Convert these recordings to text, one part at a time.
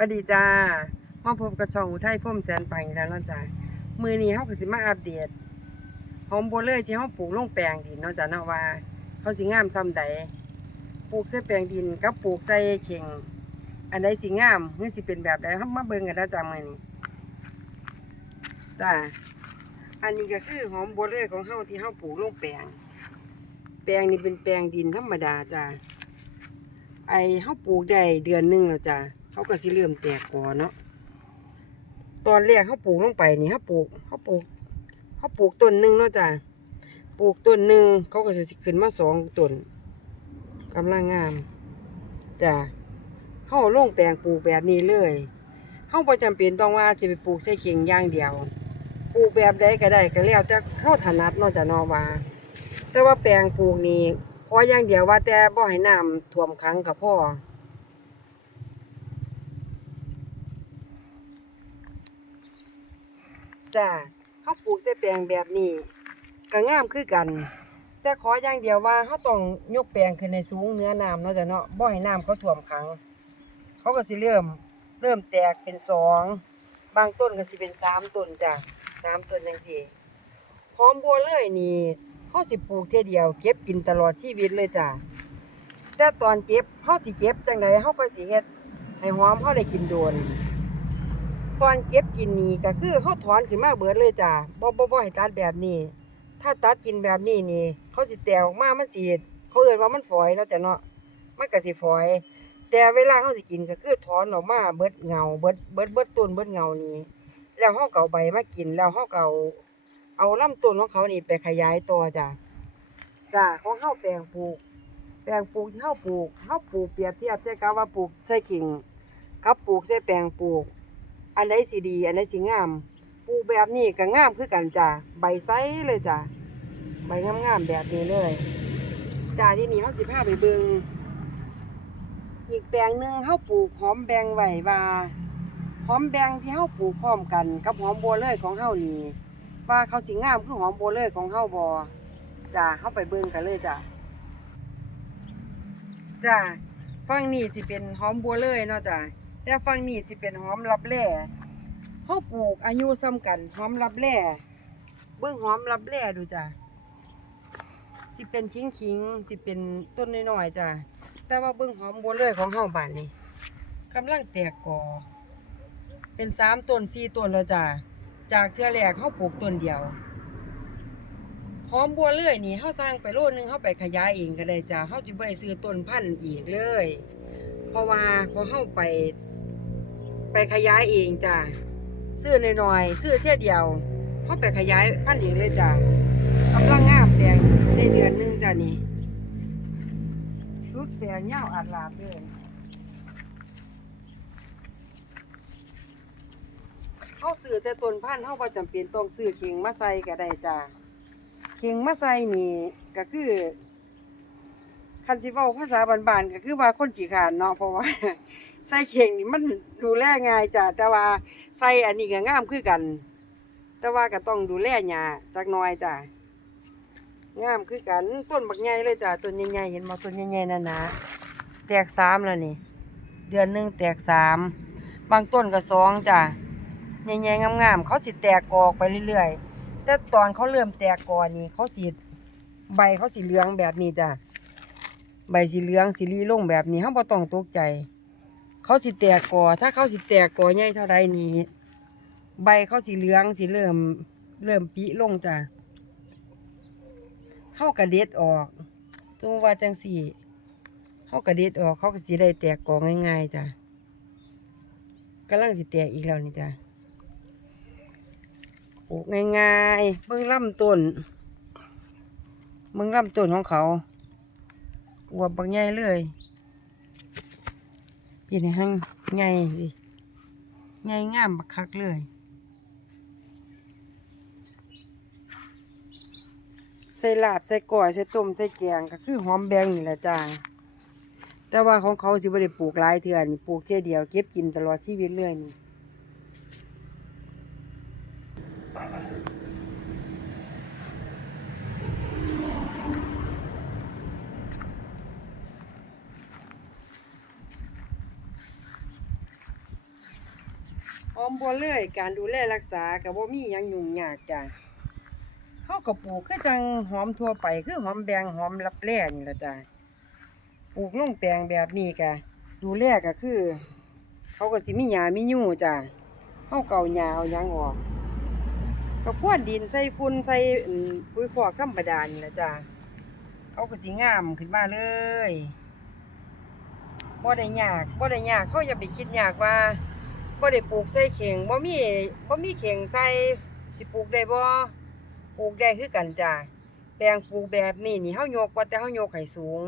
วัสดีจ้ามาพบกับช่องอุทัยพ่มแสนปังแล้วนะจ้ามือนี้เฮาก็สิมาอัปเดตหอมโบเลยที่เฮาปลูกลงแปลงดินเนาะจ้าเนาะว่า เขาสิงามซ้ำใดปลูกใส่แปลงดินกับปลูกใส่เข่ง อันใดสิงามหรือสิเป็นแบบใดเฮามาเบิ่งกันแล้จ้ามือนี้จ้าอันนี้ก็คือหอมโบเลยของเฮาที่เฮาปลูกลงแปลง แปลงนี่เป็นแปลงดินธรรมดาจ้าไอเฮาปลูกได้เดือนหนึ่งแล้วจ้ะ เขาก็สิเริ่มแตกกอเนาะตอนแรกเขาปลูกลงไปนี่เฮาปลูกเขาปลูกเขาปลูกต้นหนึ่งเนาะจ้ะปลูกต้นหนึ่งเขาก็จะสิขึ้นมาสองต้นกำลังงามจ้ะเฮาลงแปลงปลูกแบบนี้เลยเฮาบ่จำเป็นต้องว่าสิไปปลูกใส่เข่งอย่างเดียวปลูกแบบใดก็ได้ก็แล้วแต่เฮาถนัดเนาะจ้ะนาว่าแต่ว่าแปลงปลูกนี่ขออย่างเดียวว่าแต่บ่ให้น้ำท่วมขังก็พอ จ้าเฮาปลูกใส่แปลงแบบนี้ก็งามคือกัน แต่ขออย่างเดียวว่าเฮาต้องยกแปลงขึ้นในสูงเนื้อน้ำเนาะจ้ะเนาะบ่ให้น้ำเขาท่วมขัง เขาก็สิเริ่มเริ่มแตกเป็นสองบางต้นก็สิเป็นสามต้นจ้ะสามต้นจังซี่หอมบัวเล่ยนี่เฮาสิปลูกเท่เดียว เก็บกินตลอดชีวิตเลยจ้ะแต่ตอนเก็บเฮาสิเก็บจังไดเฮาก็สิเฮ็ดให้หอมเฮาได้กินโดน ตอนเก็บกินนี่ก็คือเขาถอนขึ้นมาเบิดเลยจ้ะบ่บ่บ่ให้ตัดแบบนี้ ถ้าตัดกินแบบนี้นี่ เขาสิแตกออกมามันสิเขาเอิ้นว่ามันฝอยเนาะจ้ะเนาะมันก็สิฝอย แต่เวลาเขาสิกินก็คือถอนออกมาเบิดเงาเบิดเบิดเบิดต้นเบิดเงานี่แล้วเฮาเก็เอาใบมากินแล้วเฮาเก็เอาเอาลำต้นของเขานี่ไปขยายต่อจ้ะจ้ะของเฮาแปลงปลูก แปลงปลูกที่เฮาปลูกเฮาปลูกเปรียบเทียบใช่กับว่าปลูกใส่ขิงกับปลูกใส่แปลงปลูก อันใดสิดี อันใดสิงามปลูกแบบนี้ก็งามคือกันจ้ะใบไซเลยจ้ะใบงามๆแบบนี้เลยจ้าที่นี่เฮาสิพาไปเบิงอีกแปลงหนึ่งเฮาปลูกหอมแบงไหวว่าหอมแบงที่เฮาปลูกพร้อมกัน กับหอมบัวเล่ยของเฮานี่ว่าเขาสิงามคือหอมบัวเล่ยของเฮาบ่จ้าเฮาไปเบิงกันเลยจ้ะจ้าฝั่งนี้สิเป็นหอมบัวเล่ยเนาะจ้ะ แต่ฝั่งนี้สิเป็นหอมลับแล่เฮาปลูกอายุซ้ำกันหอมลับแล่เบิ่งหอมลับแล่ดูจ้ะสิเป็นคิงคิงๆสิเป็นต้นน้อยๆจ้ะแต่ว่าเบิ่งหอมบัวเลื่อยของเฮาบานนี้กำลังแตกกอเป็นสามต้นสี่ต้นแล้วจ้ะจากเทือแรกเฮาปลูกต้นเดียวหอมบัวเลื่อยนี่เฮาสร้างไปโลนึงเฮาไปขยายเองก็ได้จ้ะเฮาสิบ่ได้ซื้อต้นพันธุ์อีกเลย เพราะว่าเขาเข้าไป ไปขยายเองจ้ะซื้อหน่อยๆซื้อเท่ยเดียวเขาไปขยายพันธุ์เองเลยจ้ะกำลังงามแปลงในเดือนหนึงจ้ะนี่ชุดแปลงยาอาดลาดเลยเขาซื้อแต่ต้นพันธุ์เขาบ่จำเป็นต้องซื้อเข่งมาใส่ก็ได้จ้ะเข่งมาใส่นี่ก็คือคันสิเว้าภาษาบ้านๆก็คือว่าคนขี้ขาดเนาะเพราะว่า ใส่เข่งนี่มันดูแลง่ายจ้ะแต่ว่าใส่อันนี้ก็งามคือกัน แต่ว่าก็ต้องดูแลหญ้าจักหน่อยจ้ะงามคือกันต้นบักใหญ่เลยจ้ะต้นใหญ่ๆเห็นบ่ต้นใหญ่ๆนั่นนะแตกสามแล้วนี่ เดือนหนึงแตกสามบางต้นก็สองจ้ะใหญ่ๆงามๆเขาสิแตกกอกไปเรื่อยๆ แต่ตอนเขาเริ่มแตกกอนี่เขาสิใบเขาสิเหลืองแบบนี้จ้ะใบสีเหลืองสีรีลงแบบนี้เขาบ่ต้องตกใจ เขาสิแตกก่อ ถ้าเขาสิแตกก่อใหญ่เท่าใดนี้ ใบเขาสีเหลืองสีเริ่ม เริ่มปิลงจ้ะเฮากระเด็ดออกสมมติว่าจังสี่เฮากระเด็ดออก เขาก็สิได้แตกก่อง่ายๆจ้ะกำลังสิแตกอีกแล้วนี่จ้ะปลูกง่ายๆเบิ่งลำต้นเบิ่งลำต้นของเขาอวบบักใหญ่เลย ปีนี้หั่งใหญ่ดิใหญ่งามบักคักเลยใส่ลาบใส่ก๋อยใส่ต้มใส่แกงก็คือหอมแบงนี่แหละจ้าแต่ว่าของเขาสิบ่ได้ปลูกหลายเทื่อนี่ปลูกเท่เดียวเก็บกินตลอดชีวิตเลยนี่ หอมบัวเลยการดูแลรักษาก็บ่ามียังยุ่งยากจ้ะเฮาก็ปลูกคือจังหอมทั่วไปคือหอมแบงหอมรับแร่นี่ละจ้ะปลูกลงแปลงแบบนี้ก็ดูแลก็คือ เขาก็สิมีหญ้ามียู่จ้ะเฮาเก่าหญ้าเอายังออกก็พรวนดินใส่ฝุ่นใส่ปุ๋ยคอกธรรมดานี่ละจ้ะเขาก็สิงามขึ้นมาเลยบ่ได้ยากบ่ได้ยากเขาอย่าไปคิดยากว่า บ่ได้ปลูกใส่เข่งบ่มีบ่มีเข่งใส่สิปลูกได้บ่ปลูกได้คือกันจ้ะแปลงปลูกแบบนี้นี่เฮายกว่าแต่เฮายกให้สูง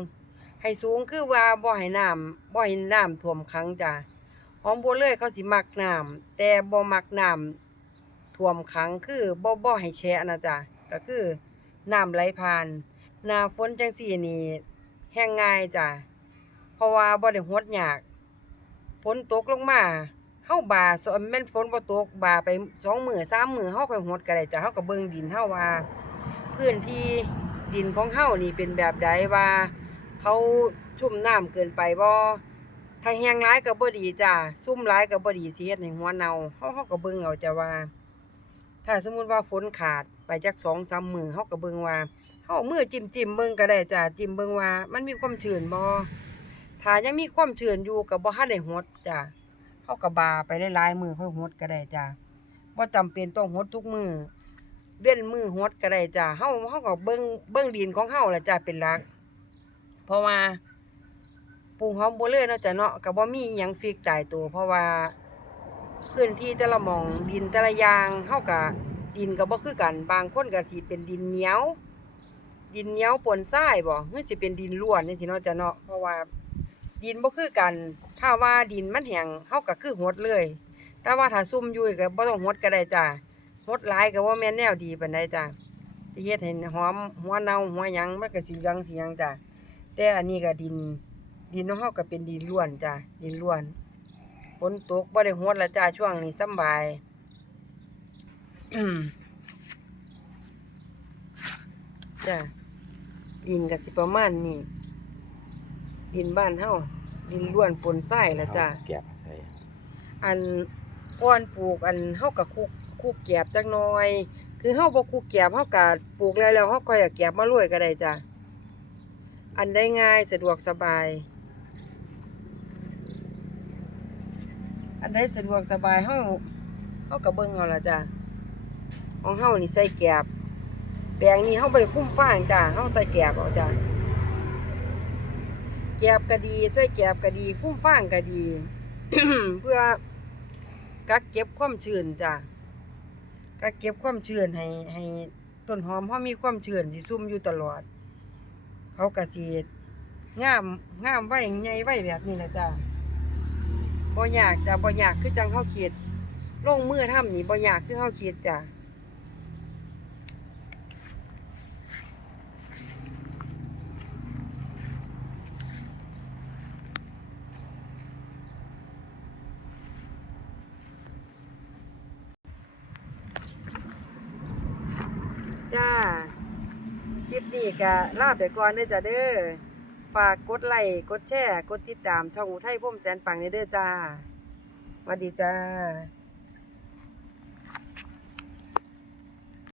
ให้สูงคือว่าบ่ให้น้ำบ่ให้น้ำท่วมขังจ้ะหอมบัวเลยเขาสิมักน้ำแต่บ่มักน้ำท่วมขังคือบ่บ่ให้แฉะนะจ้ะก็คือน้ำไหลผ่านหน้าฝนจังซี่นี่แห้งง่ายจ้ะเพราะว่าบ่ได้หดยาก ฝนตกลงมา เฮาบาสอนแม่นฝนบ่ตกบาไปสองมือสามมือเฮาค่อยหดก็ได้จ้ะเฮาก็เบิ่งดินเฮาว่า พื้นที่ดินของเฮานี่เป็นแบบใดว่า เขาชุ่มน้ำเกินไปบ่ถ้าแห้งร้ายก็บ่ดีจ้ะซุ่มร้ายก็บ่ดีสิเฮ็ดให้หัวเน่าเฮาเฮาก็เบิ่งเอาจ้ะว่า ถ้าสมมุติว่าฝนขาดไปจัก2-3มือเฮาก็เบิ่งว่าเฮาเอามือจิ้มๆเบิ่งก็ได้จ้ะจิ้มเบิ่งว่า มันมีความชื้นบ่ถ้ายังมีความชื้นอยู่ก็บ่ทันได้หดจ้ะ เฮาก็บาไปหลายๆมือค่อยหดก็ได้จ้ะบ่จำเป็นต้องหดทุกมือเว้นมือหดก็ได้จ้ะเฮาเฮาก็เบิ่งเบิ่งดินของเฮาแหละจ้ะเป็นหลัก เพราะว่าปลูกหอมบัวเลยเนาะจ้ะเนาะก็บ่มีหยังฟิกตายตัว เพราะว่าพื้นที่แต่ละหม่องดินแต่ละอย่างเฮาก็ดินก็บ่คือกัน บางคนก็สิเป็นดินเหนียว ดินเหนียวปนทรายบ่หรือสิเป็นดินล้วนนี่สิเนาะจ้ะเนาะเพราะว่า ดินบ่คือกัน ถ้าว่าดินมันแห้งเฮาก็คือหดเลย แต่ว่าถ้าซุ่มอยู่ก็บ่ต้องหดก็ได้จ้ะหดหลายก็บ่แม่นแนวดีปานใดจ้ะสิเฮ็ดให้หอมหัวเน่าหัวหยังมันก็สิเหลืองสิหยังจ้ะแต่อันนี้ก็ดิน ดินของเฮาก็เป็นดินล้วนจ้ะดินล้วนฝนตกบ่ได้หดล้วจ้ะช่วงนี้สบายจ้ะดินก็สิประมาณนี้ ดินบ้านเฮาดินล้วนปนทรายแล้วจ้ะเก็บใส่อันก่อนปลูกอันเฮาก็คุกคุกแกบจักหน่อย คือเฮาบ่คุกแกบเฮาก็ปลูกแล้วแล้วเฮาค่อยเอาแกบมาโรยก็ได้จ้ะอันได้ง่ายสะดวกสบาย อันใดสะดวกสบายเฮาเฮาก็เบิ่งเอาล่ะจ้ะของเฮานี่ใส่แกบแปลงนี้เฮาบ่ได้คุ้มฟางจ้ะเฮาใส่แกบเอาจ้ะ แกบก็ดีใส่แกบก็ดีคุ้มฟางก็ดี เพื่อกักเก็บความชื้นจ้ะกักเก็บความชื้นให้ให้ต้นหอมเฮามีความชื้นสิซุ่มอยู่ตลอด เขาก็สิงามงามไว้ใหญ่ไว้แบบนี้แหละจ้ะบ่ยากจ้ะบ่ยากคือจังเฮาคิดลงมือทำนี่บ่ยากคือเฮาคิดจ้ะ จ้า คลิปนี้ก็ลาไปก่อนเด้อจ้าเด้อ ฝากกดไลค์ กดแชร์ กดติดตามช่องอุทัยพุ่มแสนปังเด้อจ้าสวัสดีจ้า